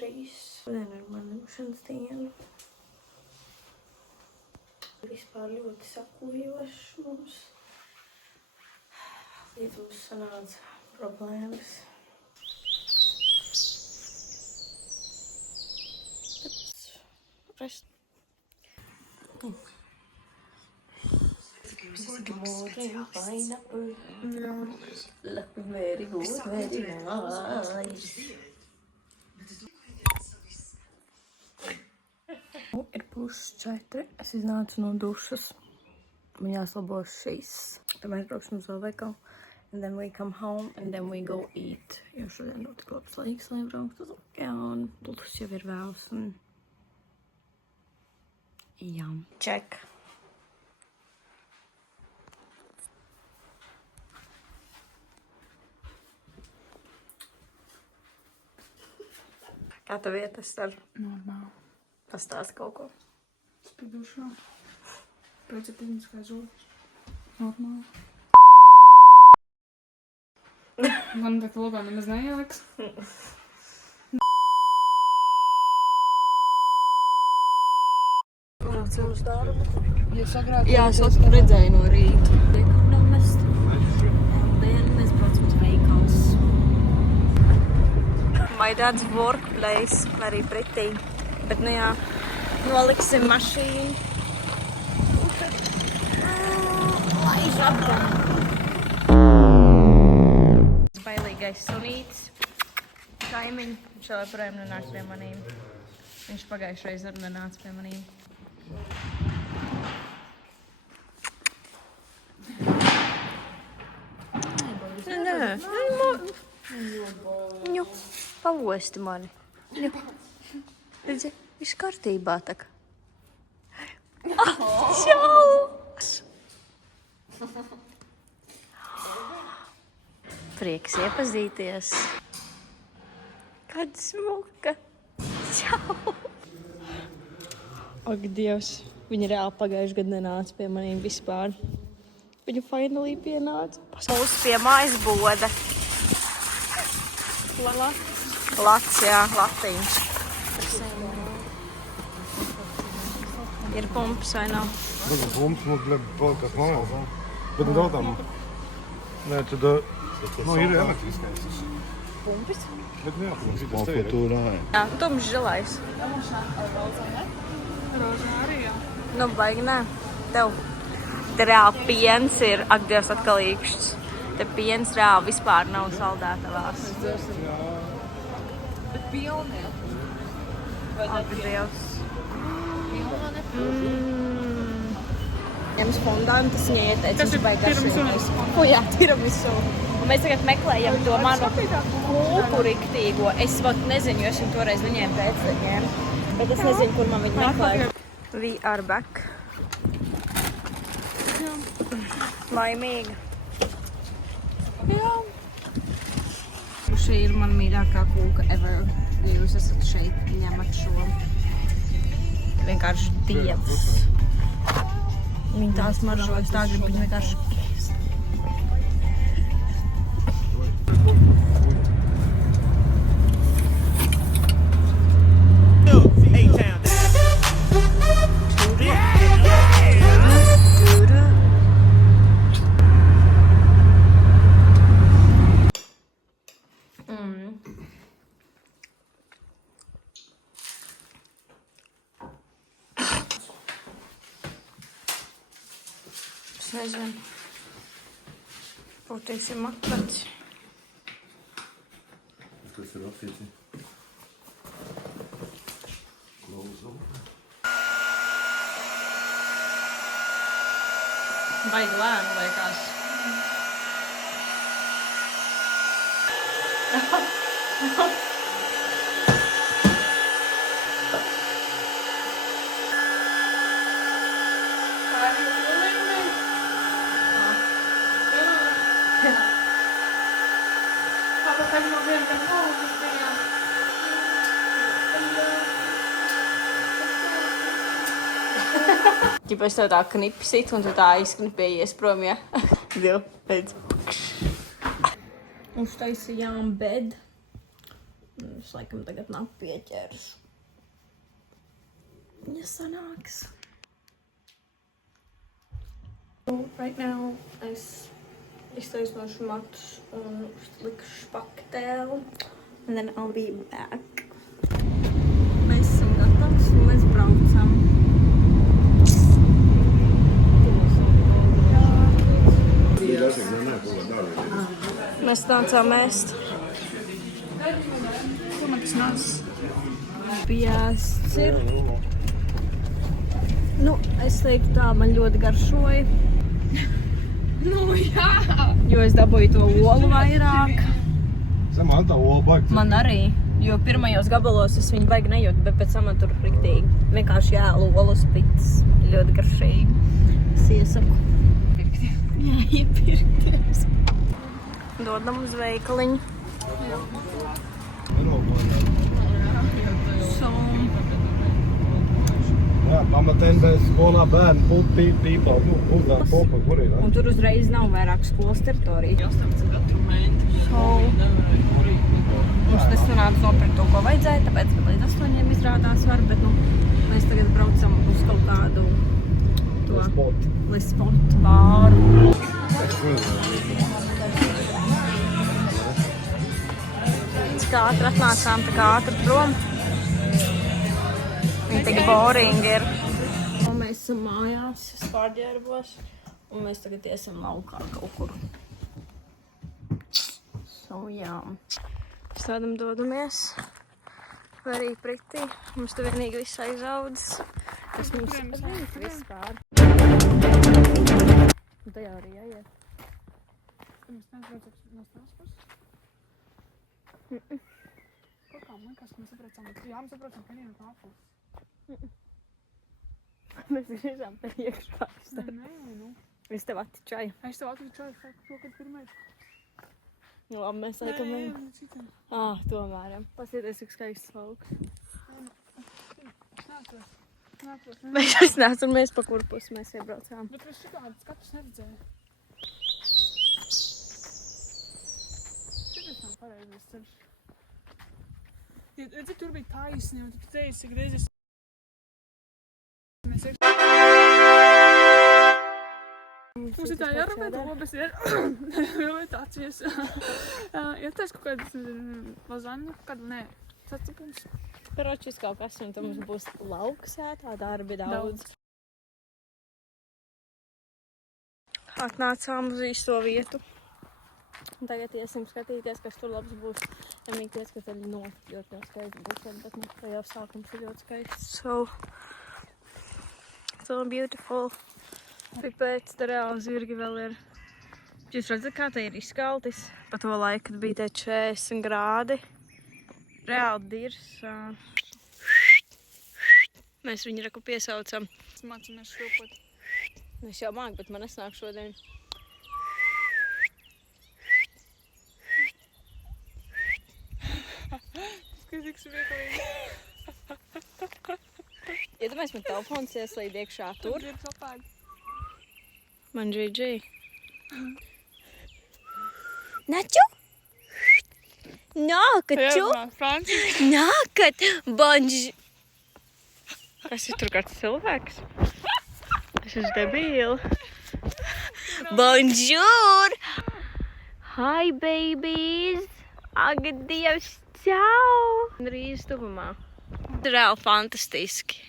3. Šodien ir man ņemšanas diena. Vispār ļoti sakojošs mums. Līdz mums sanāca problēmas. Rest. Good morning, pineapple. Look very good, very nice. Ir +4. Es iznācu no dušas. Man jāslabo šīs. Tad mēs brauksim uz veikalu. And then we come home and then we go eat. Jo šodien ļoti labs laiks, lai brauktu uz okeānu. Plus jau ir vēls un... Jā. Check. Kā tev iet, Ester? Normāli. Pastāsti kaut ko. Spidušā. Precipīniskā zogas. Normāli. Man tā logā nemaz nejāks. Braucam uz darbu. Ja sagrāt... Jā, es redzēju no rīta. Nomest. Dien mēs braucam uz veikals. My dad's workplace, very pretty. Bet, nu jā, noliksim mašīnu. Laiž apgam. Bailīgais sunītis. Kaimiņ, viņš vēl joprojām nenāk pie manīm. Viņš pagājušreiz arī nenāca pie manīm. Nē, Ņu, pavosti mani. Ņu. Redzi, viss kārtībā tak. Čau! Prieks iepazīties. Kāda smuka. Čau! Ak, Dievs, viņa reāli pagājuši gadu nenāca pie maniem vispār. Viņa finally pienāca. Mūsu pie mājas boda. Lats, jā, latiņš. Ir pumps vai nav? Pumps mums bļa palkās mājās. Bet nu daudām. Nē, tad... Nu, ir elektriskais. Pumpis? Bet jā, tas tev ir. Jā, tumšs žilais. Rožā arī, jā. Nu, baigi nē. Tev. Te reāli piens ir, ak, Dievs, atkal īkšķis. Te piens reāli vispār nav saldētavās. Bet pilnie. Ak, Dievs. Ņems fondantas, viņa ieteica, viņš baigi garšīgais. O jā, tiramisu. Un mēs tagad meklējam to manu kūku riktīgo. Es vat nezinu, jo es viņu toreiz viņiem pēcteņēmu. Bet es nezinu, kur man viņu meklēju. We are back. Laimīga. Jā. Šī ir man mīļākā kūka ever. Ja jūs esat šeit, ņemat šo. Vienkārši dievs. Viņa tās maržojas, tā grib viņa vienkārši ēst. Es nezinu. Būtīsim atleci. Tas ir apsīci. Klauzu. Baigi lēnu liekas. Ja pēc tev tā knipisit un tu tā izknipējies prom, ja? Div, pēc. Uztaisījām bed. Es laikam tagad nav pieķēršu. Ja sanāks. Right now es iztaisnošu matus un likšu paketēlu. And then I'll be back. Mēs esam gatavs un mēs braucam. Mēs nācām ēst. Ko man tas nāc? Piests ir. Nu, es teiktu tā, man ļoti garšoja. Nu, jā! Jo es dabūju to olu vairāk. Man tā ola baigi. Man arī. Jo pirmajos gabalos es viņu baigi nejūtu, bet pēc tam man tur riktīgi. Vienkārši jālu olu spits. Ļoti garšīgi. Es iesaku. Jā, iepirkties. Dodam uz veikaliņu. So, Jā, pamatēn bez skolā bērnu pīpā, uzdāt popa, kur ir. un tur uzreiz nav vairāk skolas teritorija. So, mums tas sanāca nopirkt to, ko vajadzēja, tāpēc, ka līdz 8 izrādās var, bet, nu, mēs tagad braucam uz kaut kādu to Lispot bāru. Cik ātri atnācām, tā kā ātri prom. Viņi tik boring ir. Un mēs esam mājās, es pārģērbos, un mēs tagad iesim laukā kaut kur. So, jā. Tādam dodamies. Very pretty. Mums te vienīgi viss aizaudzis. Tas mums rīt vispār. Un tajā arī jāiet. Mēs neatbraucam no tās puses? Kaut kā man liekas, mēs sabraucam. Jā, mēs sabraucam paņēmu tāpus. Mēs griežām te iekšā. Nē, nu. Es tev attičāju. Es tev atveicāju, šokad pirmais. Nu, labi, mēs laikam Nē, vajag. citam. Tomēr. Pasieties, cik skaists lauks. Nākos. Es neesmu, mēs pa kur pusi mēs iebraucām. Bet mēs šitādi skatus neredzēju. Šitas nav pareizais ceļš. Ja, redzi, tur bija taisni, un tu teici, cik reizes mēs mums ir tā jārunā, to obes ir vēlētācies. Ja taisa kaut kādas lazaņu, kādu nē, sacipums. Karočis kaut kas, un tad mums būs lauks, jā, tā darbi daudz. Atnācām uz īsto vietu. Un tagad iesim skatīties, kas tur labs būs. Emīties, ka tad ļoti skaisti būs, bet nu, tā jau sākums ir ļoti skaists. So beautiful. Pēc tā reāli zirgi vēl ir. Jūs redzat, kā te ir izskaltis? Pa to laiku, kad bija te 40 grādi. Reāli dirs. Mēs viņu reku piesaucam. Mēs mācāmies šropot. Es jau māku, bet man nesnāk šodien. Skatīgs viekalīgi. Iedomājies, man telefons ieslīd iekšā tur. Tur ir sapēdi. Man GG. Naču? Nākaču? Franciski. Nākat, bonž... Kas ir tur kāds cilvēks? Es esmu debīli. Bonjour! Hi, babies! Ak, Dievs, čau! Drīz tuvumā. Reāli fantastiski.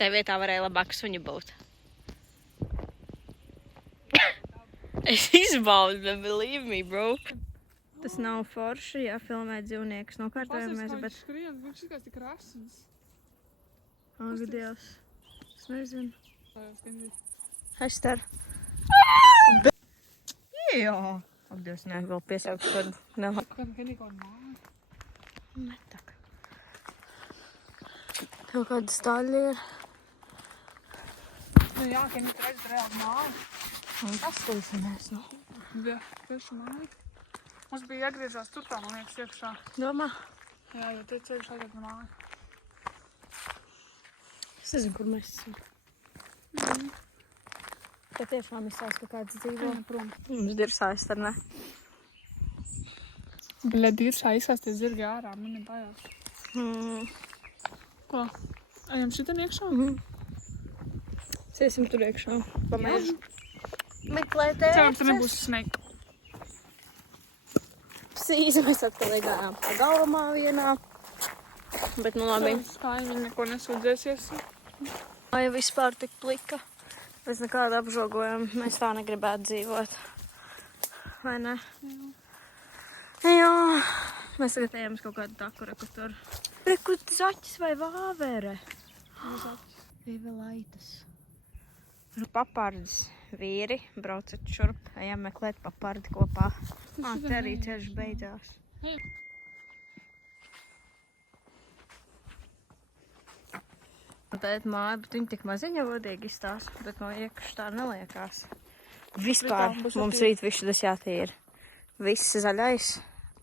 Tā vietā varēja labāk suņi būt. Es izbaudu, bet believe me, bro. Tas nav forši, jā, filmēt dzīvniekus nokārtojamies, bet... Skrien, viņš ir tik rasins. Ak, Dievs. Es nezinu. Stingri. Hester. Jā. Ak, Dievs, nē, vēl piesaukt šādu. Nav. Kad Heniko māja. Netak. Tev kāda staļa ir. Nu jā, Heniko redz reāli māja. Un tas līdzinās, nu. Jā, tieši māja. Mums bija jāgriežās tur tā, man liekas, iekšā. Domā? Jā, jo te ceļš aiziet no māja. Es nezinu, kur mēs esam. Te tiešām izsās, ka kāds dzīvo. Viņa prom. Mums dirsājas, tad ne. Bļed, ir šā izsāsties zirgi ārā, man ir bājās. Ko? Ejam šitam iekšā? Sēsim tur iekšā. Pamēģi. Meklēt Ceram, tu ērces. nebūsi smēk. Sīzi mēs atkal gājām pa galvamā vienā. Bet nu labi. Kāja viņa neko nesūdzēsies. Vai vispār tik plika. Bez nekāda apžogojuma. Mēs tā negribētu dzīvot. Vai ne? Jā. Mēs tagad ejam uz kaut kādu taku reku tur. Reku zaķis vai vāvere? Vivelaitas. Papards vīri. Braucat šurp. Ejam meklēt papardi kopā. Te arī ceļš beidzās. Tēt māja, bet viņi tik maziņa vodīgi izstāsta, bet no iekšā tā neliekās. Vispār mums rīt visu tas jātīra. Viss zaļais,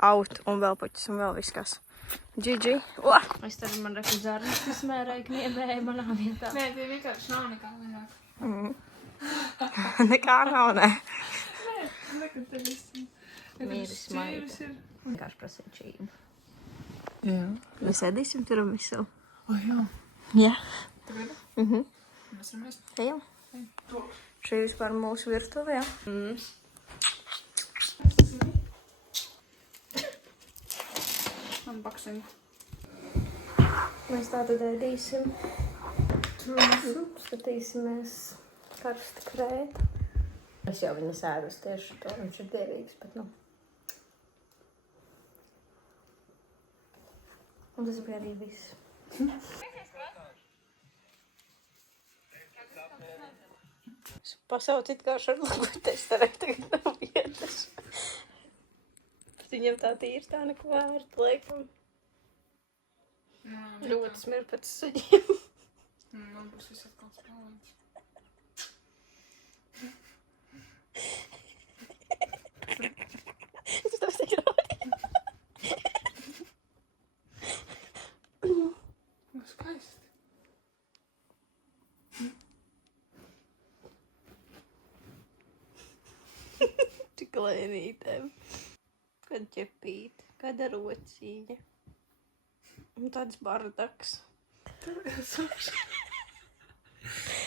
aut un vēl puķis un vēl viss kas. Gigi. Es tad man reku zarnas izmērēju, kniebēju manā vietā. Nē, tie vienkārši nav nekā vairāk. Nekā nav, ne? Nē, nekad te viss. Mīris maita. ir. Vienkārši prasīja čību. Jā. Mēs ēdīsim turam visu. Jā. Jā. Tagad? Mhm. Mēs varam ēst. Ejam. Šī vispār mūsu virtuve, jā. Man bakseņu. Mēs tātad ēdīsim. Skatīsimies karsta krēta. Es jau viņas ēdus tieši to, viņš ir derīgs, bet nu. Un tas bija arī viss. Pasauc it kā šarlagu testerē, tagad nav vietas. Bet viņam tā tīri tā neko vērta, laikam. Ļoti smir pēc suģiem. Man būs viss atkal spēlēts. Es tev sagrauju. Skaisti. Tik lēnītēm. Kāda ķepīte, kāda rociņa. Un tāds bardaks.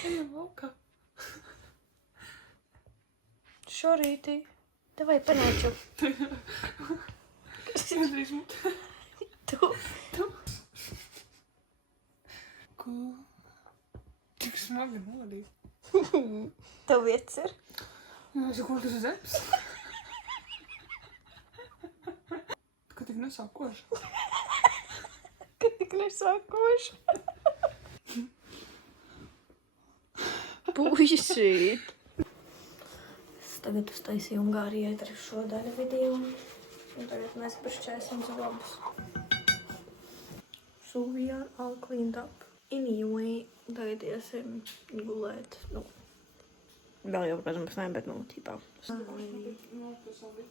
Ejam laukā. Šorītī. Davai panāču. Kas ir drīz mutē? Tu. Ko? Tik smagi nodīt. Tev vietas ir? Es kur tas zeps? Kad tik nesākoši. Kad tik nesākoši. Puisīt. Tagad uztaisīju Ungārijai trešo daļu video. Un tagad mēs pašķēsim zobus. So we are all cleaned up. Anyway, tagad iesim gulēt. Nu, vēl jau, protams, ne, bet nu, tīpā. Nu, tas abi.